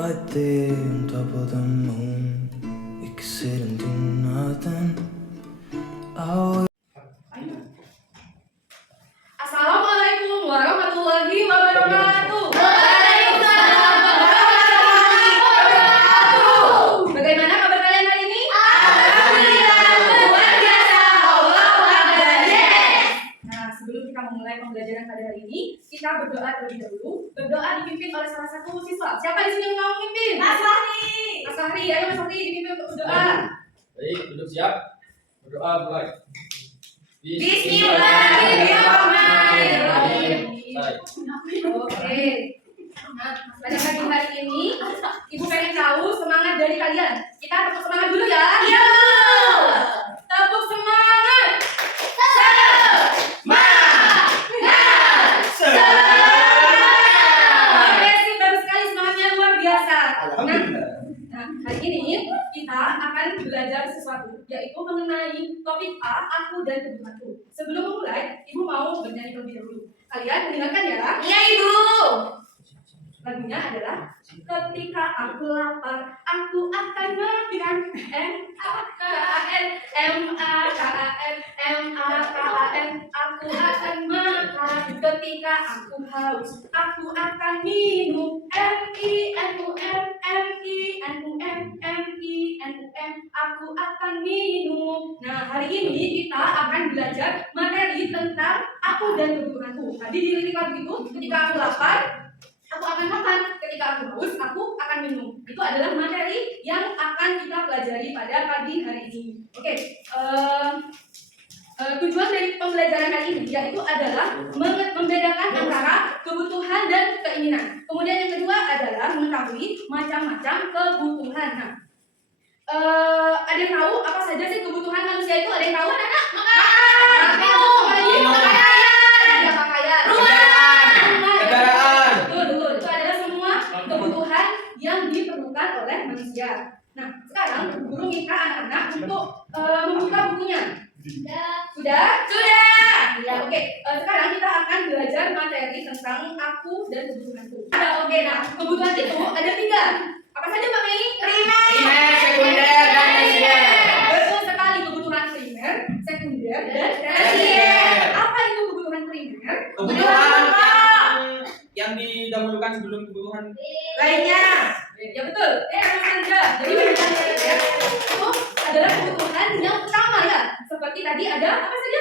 Right there on top of the moon, we could sit and do nothing. Oh. Assalamualaikum warahmatullahi wabarakatuh. Waalaikumsalam warahmatullahi wabarakatuh. Bagaimana kabar kalian hari ini? Alhamdulillah luar biasa. Allahu Akbar. Yes. Nah, sebelum kita memulai pembelajaran pada hari ini, kita berdoa terlebih dahulu. Berdoa dipimpin oleh salah satu siswa. Siapa di sini yang mau pimpin? Mas Fahri. Mas Fahri, ayo Mas Fahri dipimpin untuk berdoa. Baik, duduk siap. Berdoa mulai. Bismillahirrahmanirrahim. Oke. Nah, pada pagi hari ini, Ibu pengen tahu semangat dari kalian. Kita tepuk semangat dulu ya. Yo. Tepuk semangat. Oke, sih bagus sekali semangatnya luar biasa. Nah, hari ini kita akan belajar sesuatu, yaitu mengenai topik A, aku dan kebutuhanku. Sebelum memulai, Ibu mau bernyanyi terlebih dahulu. Kalian mendengarkan ya? Iya, Ibu. Lagunya adalah ketika aku lapar, aku akan makan M-A-K-A-N, M-A-K-A-N, M-A-K-A-N. Aku akan makan. Ketika aku haus, aku akan minum M-I-N-U-M, M-I-N-U-M, M-I-N-U-M. Aku akan minum. Nah, hari ini kita akan belajar materi tentang aku dan kebutuhanku. Tadi dilirik lagu itu, ketika aku lapar, aku akan makan, ketika aku haus, aku akan minum. Itu adalah materi yang akan kita pelajari pada pagi hari ini. Oke, tujuan dari pembelajaran hari ini yaitu adalah membedakan antara kebutuhan dan keinginan. Kemudian yang kedua adalah mengetahui macam-macam kebutuhan. Nah, ada yang tahu apa saja sih kebutuhan manusia itu? Ada yang tahu anak-anak? Makan, minum, pakaian, Pakaian, Kendaraan. Betul. Itu adalah semua kebutuhan yang diperlukan oleh manusia. Nah, sekarang guru minta anak-anak untuk membuka bukunya. Sudah? Ya, oke. Sekarang kita akan belajar materi tentang aku dan kebutuhanku. Oke, nah kebutuhan itu ada 3. Apa saja Mbak Mei? Primer, sekunder, dan tersier. Betul sekali, kebutuhan primer, sekunder, dan tersier. Tersier. Apa itu kebutuhan primer? Kebutuhan yang didahulukan sebelum kebutuhan lainnya. Ya betul. Sandra. Jadi kebutuhan primer itu adalah kebutuhan yang utama ya. Seperti tadi ada apa saja?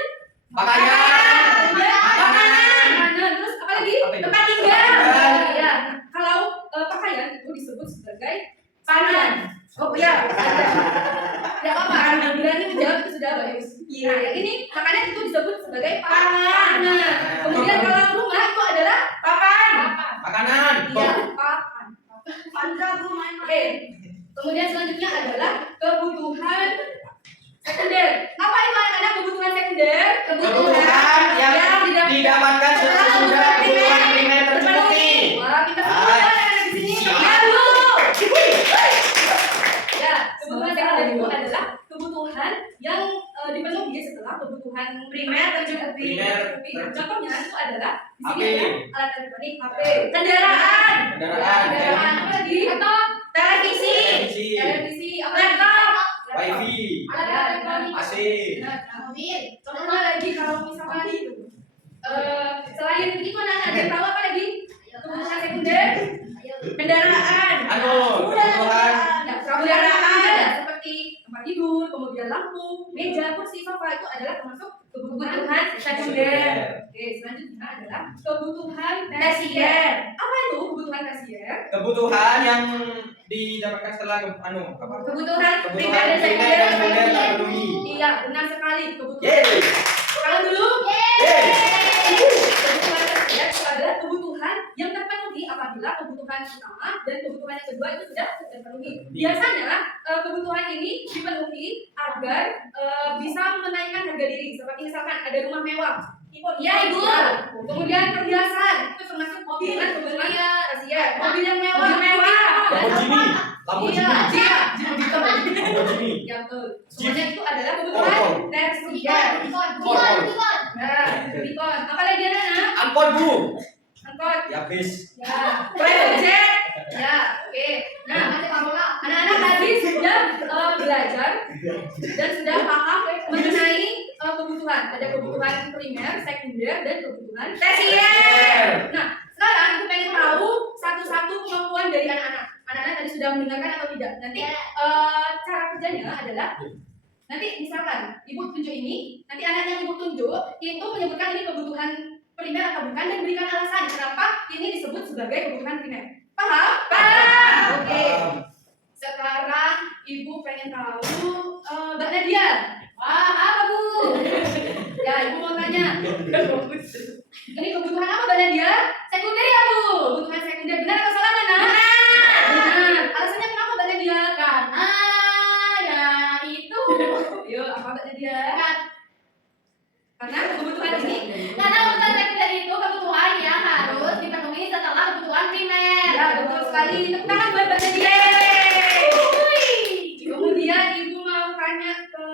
pakaian, Makanan. Terus apa lagi? Apa itu? Tempat tinggal. Ya. Kalau pakaian itu disebut sebagai pangan. Oh ya, ada. Tidak apa-apa. Berani menjawab itu sudah bagus. Nah, yang ini makanan itu disebut sebagai pangan. Kemudian kalau rumah itu adalah papan. makanan. Iya, papan. Oke. Kemudian selanjutnya adalah kebutuhan sekunder. Apa itu anak-anak kebutuhan sekunder? Kebutuhan yang didapatkan sesudah kebutuhan primer tercukupi. Wah, kita semua anak-anak di sini. Ya, kebutuhan sekunder itu adalah kebutuhan yang dipenuhi setelah kebutuhan primer tercukupi. Nah, contohnya itu adalah di sini HP. ada alat elektronik, HP, kendaraan. Kendaraan. Ya, kendaraan apa lagi? Televisi. Televisi, apa lagi? Wifi, Alat elektronik. AC. Mobil. Contohnya lagi kalau misalkan itu selain itu ada yang tahu apa lagi? Kebutuhan sekunder, kendaraan. Kebutuhan Ya, kendaraan ya, seperti tempat tidur, kemudian lampu, meja, kursi, sofa itu adalah termasuk kebutuhan sekunder. Oke, selanjutnya adalah kebutuhan tersier. Apa itu kebutuhan tersier? kebutuhan yang didapatkan setelah Kebutuhan primer dan primer dan sekunder sekunder. terpenuhi. Iya, benar sekali. Kebutuhan. Yeay. Kalau dulu. Yeay. Kebutuhan tersier itu adalah kebutuhan yang terpenuhi apabila kebutuhan utama dan kebutuhan yang kedua itu sudah terpenuhi. Biasanya kebutuhan ini dipenuhi agar bisa menaikkan harga diri. Seperti misalkan ada rumah mewah. Iya, Ibu. Kemudian perhiasan itu termasuk mobil kan kebutuhan tersier. Mobil yang mewah. Lamborghini. Iya. Lamborghini. Ya betul. Semuanya itu adalah kebutuhan tersier. Nah, Rikon. Apa lagi anak? Angkot bu. Angkot. Ya bis. Ya. Private jet. Ya, oke. primer, sekunder, dan kebutuhan tersier. Nah, sekarang aku pengen tahu satu-satu kemampuan dari anak-anak. Anak-anak tadi sudah mendengarkan atau tidak? Nanti cara kerjanya adalah nanti misalkan ibu tunjuk ini, nanti anak yang ibu tunjuk itu menyebutkan ini kebutuhan primer atau bukan dan berikan alasan kenapa ini disebut sebagai kebutuhan primer. Paham? Paham. Oke. Sekarang ibu pengen tahu Mbak Nadia. Wah, apa Bu? Ya, ibu mau tanya. Ini kebutuhan apa Mbak Nadia? Sekunder ya Bu? Kebutuhan sekunder benar atau salah Nana? Benar. Alasannya kenapa Mbak Nadia? Karena ya itu. Yuk, apa Mbak Nadia? Karena kebutuhan ini. Karena kebutuhan sekunder itu kebutuhan yang harus dipenuhi setelah kebutuhan primer. Ya, betul sekali. Tepuk tangan buat Mbak Nadia. Kemudian ibu mau tanya ke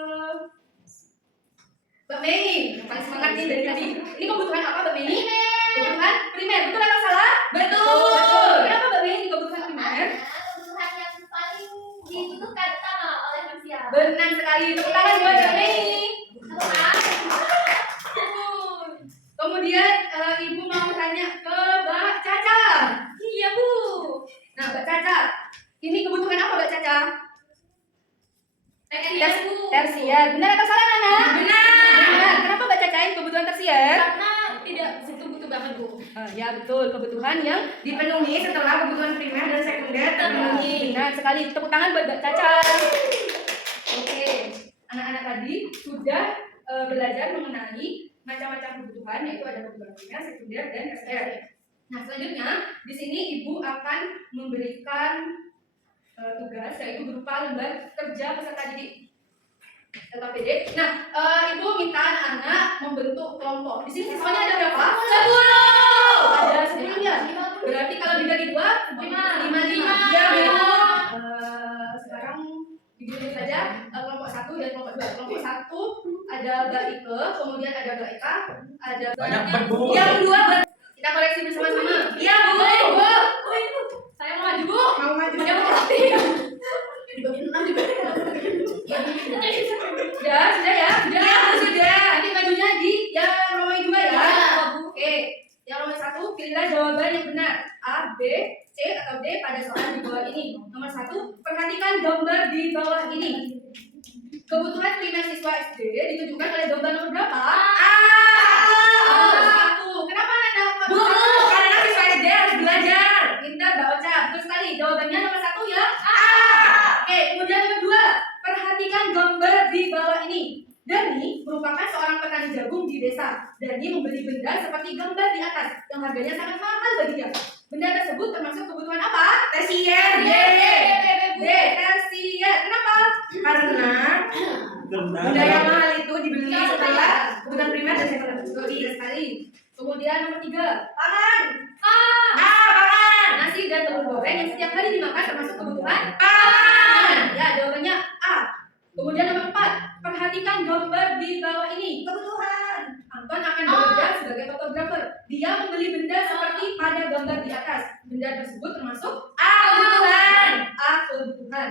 Mbak Mei. Paling semangat nih dari tadi. Ini kebutuhan apa Mbak Mei? Kebutuhan primer. Betul atau salah? Betul. Kenapa Mbak Mei ini kebutuhan primer? Kebutuhan yang paling dibutuhkan utama oleh manusia. Benar sekali. Tepuk tangan buat Mbak Mei. Kemudian ibu mau tanya ke Mbak Caca. Iya Bu. Nah Mbak Caca, ini kebutuhan apa Mbak Caca? Tersier. Benar atau salah Nana? Benar. Kenapa Mbak Caca ini kebutuhan tersier? Karena tidak butuh banget Bu. Ya betul, kebutuhan yang Dipenuhi setelah kebutuhan primer dan sekunder terpenuhi. benar sekali. Tepuk tangan buat Mbak Caca. Oke, anak-anak tadi sudah belajar mengenai macam-macam kebutuhan, yaitu ada kebutuhan primer, sekunder, dan tersier. Nah selanjutnya di sini ibu akan memberikan tugas yaitu berupa lembar kerja peserta didik LKPD. Nah ibu minta anak-anak membentuk kelompok. Di sini siswanya ada berapa? 10. Ada 10 ya. Berarti kalau dibagi 2, 5. Ya betul. Sekarang dibuat saja kelompok 1 dan kelompok 2. Kelompok 1 ada Mbak Ike, kemudian ada Mbak Eka, ada Banyak banget, Bu. yang 2 kita koreksi bersama-sama. Iya Bu. Saya mau maju Bu. Mau maju. Saya mau maju. Ya, sudah ya. Sudah. Nanti majunya di yang nomor 2 ya. Oke. Yang nomor 1 pilihlah jawaban yang benar. A, B, C atau D pada soal di bawah ini. Nomor 1, perhatikan gambar di bawah ini. Kebutuhan primer siswa SD ditunjukkan oleh gambar nomor berapa? Nomor 1. Kenapa Nana? Bu, karena siswa SD harus belajar. Pintar Mbak Ocha. Betul sekali. Jawabannya nomor 1 ya. Oke, kemudian nomor 2. Perhatikan gambar di bawah ini. Dani merupakan seorang petani jagung di desa. Dani membeli benda seperti gambar di atas yang harganya sangat mahal bagi dia. Benda tersebut termasuk kebutuhan apa? Tersier. D. Tersier. Kenapa? Karena benda yang mahal itu dibeli setelah kebutuhan primer dan sekunder. Betul sekali. Kemudian nomor 3. Pangan. Pangan. Nasi dan telur goreng yang setiap hari dimakan termasuk kebutuhan pangan. Ya, jawabannya A. Kemudian nomor 4. Perhatikan gambar di bawah ini. Kebutuhan. Anton akan bekerja sebagai fotografer. Dia membeli benda seperti pada gambar di atas. Benda tersebut termasuk Kebutuhan. A. Kebutuhan.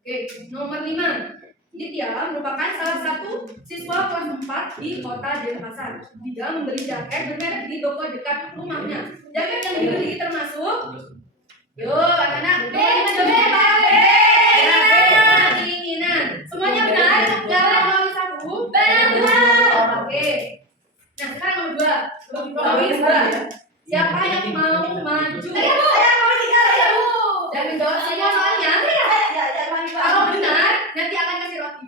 Oke, nomor 5. Ditya merupakan salah satu siswa kelas 4 di kota Denpasar. Dia membeli jaket bermerek di toko dekat rumahnya. Jaket yang dibeli termasuk yuk anak-anak keinginan. Semuanya benar? Jangan mau satu. Benar. Oke. Nah sekarang nomor 2. Siapa yang mau maju? Dan menjawab semua soalnya. Kalau benar nanti akan kasih roti.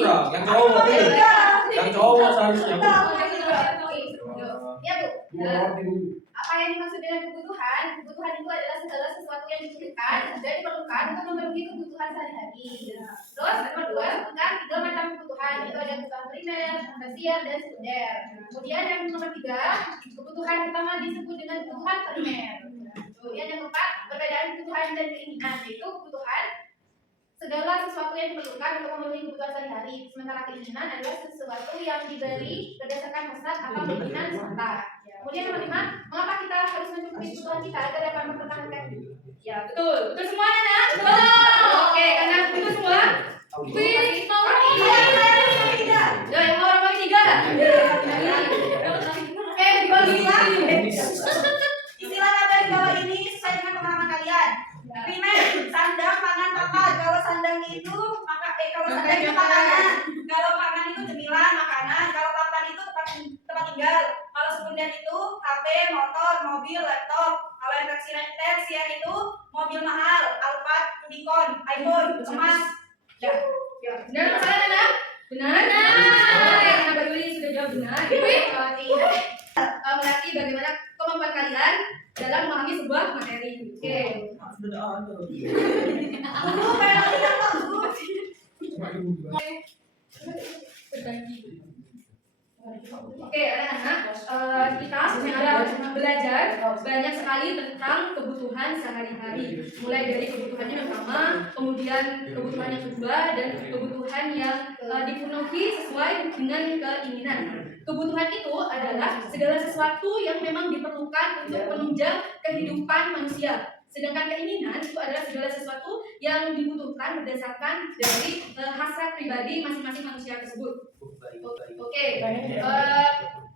Curang. Yang cowok nih. Yang cowok seharusnya. Ya Bu. Dua roti dulu. Apa yang dimaksud dengan kebutuhan? Kebutuhan itu adalah segala sesuatu yang dibutuhkan dan diperlukan untuk memenuhi kebutuhan sehari-hari. Terus nomor 2 sebutkan 3 macam kebutuhan. Itu ada kebutuhan primer, tersier, dan sekunder. Kemudian yang nomor 3, kebutuhan pertama disebut dengan kebutuhan primer. Kemudian yang keempat, perbedaan kebutuhan dan keinginan, yaitu kebutuhan segala sesuatu yang diperlukan untuk memenuhi kebutuhan sehari-hari. Sementara keinginan adalah sesuatu yang diberi berdasarkan hasrat atau keinginan semata. Kemudian nomor 5, mengapa kita harus mencukupi kebutuhan kita agar dapat mempertahankan hidup? Ya betul. Betul semuanya Nak? Betul. Oke, karena itu semua. Wih, motor, mobil, laptop. Kalau yang tersier itu mobil mahal, Alphard, Nikon, iPhone, emas. Ya, benar apa salah Nana? Benar. Oke, Nana Yuli sudah jawab benar. Berarti bagaimana kemampuan kalian dalam memahami sebuah materi. Oke. Sudah ada. Guru kayak lihat kok guru. Oke, anak-anak, kita sudah belajar banyak sekali tentang kebutuhan sehari-hari. Mulai dari kebutuhan yang pertama, kemudian kebutuhan yang kedua, dan kebutuhan yang dipenuhi sesuai dengan keinginan. Kebutuhan itu adalah segala sesuatu yang memang diperlukan untuk menunjang kehidupan manusia. Sedangkan keinginan itu adalah segala sesuatu yang dibutuhkan berdasarkan dari hasrat pribadi masing-masing manusia tersebut. Oke,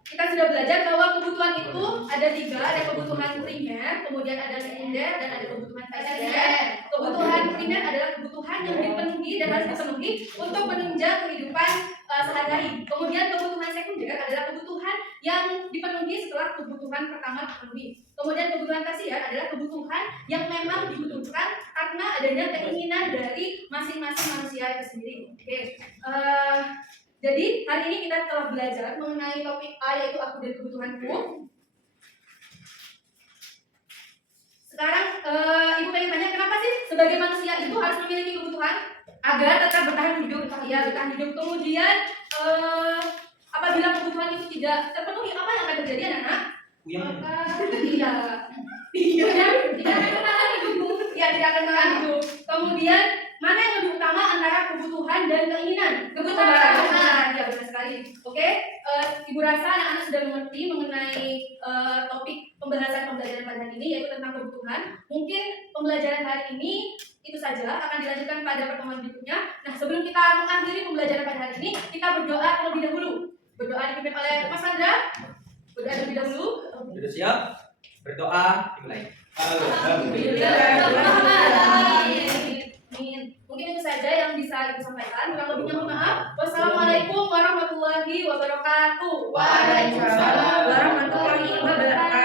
kita sudah belajar bahwa kebutuhan itu ada 3, ada kebutuhan primer, kemudian ada sekunder, dan ada kebutuhan tersier. Kebutuhan primer adalah kebutuhan yang dipenuhi dan harus dipenuhi untuk menunjang kehidupan sehari-hari. Kemudian kebutuhan sekunder adalah kebutuhan yang dipenuhi setelah kebutuhan pertama terpenuhi. Kemudian kebutuhan tersier adalah kebutuhan yang memang dibutuhkan karena adanya keinginan dari masing-masing manusia itu sendiri. Oke. Jadi hari ini kita telah belajar mengenai topik A, yaitu aku dan kebutuhanku. Sekarang ibu pengen tanya, kenapa sih sebagai manusia itu harus memiliki kebutuhan agar tetap bertahan hidup? Ya, bertahan hidup. Kemudian apabila kebutuhan itu tidak terpenuhi, apa yang akan terjadi, anak-anak? Tidak akan bertahan hidup. Ya, tidak akan bertahan hidup. Kemudian mana yang lebih utama antara kebutuhan dan keinginan? Kebutuhan. Ya, benar sekali. Oke, Ibu rasa anak-anak sudah mengerti mengenai topik pembelajaran pada hari ini, yaitu tentang kebutuhan. Mungkin pembelajaran hari ini itu saja, akan dilanjutkan pada pertemuan berikutnya. Nah, sebelum kita mengakhiri pembelajaran pada hari ini, kita berdoa terlebih dahulu. Berdoa dipimpin oleh Mas Sandra. Berdoa terlebih dahulu. Sudah siap? Berdoa dimulai. Mungkin itu saja yang bisa Ibu sampaikan. Kurang lebihnya mohon maaf. Wassalamualaikum warahmatullahi wabarakatuh. Waalaikumsalam warahmatullahi wabarakatuh.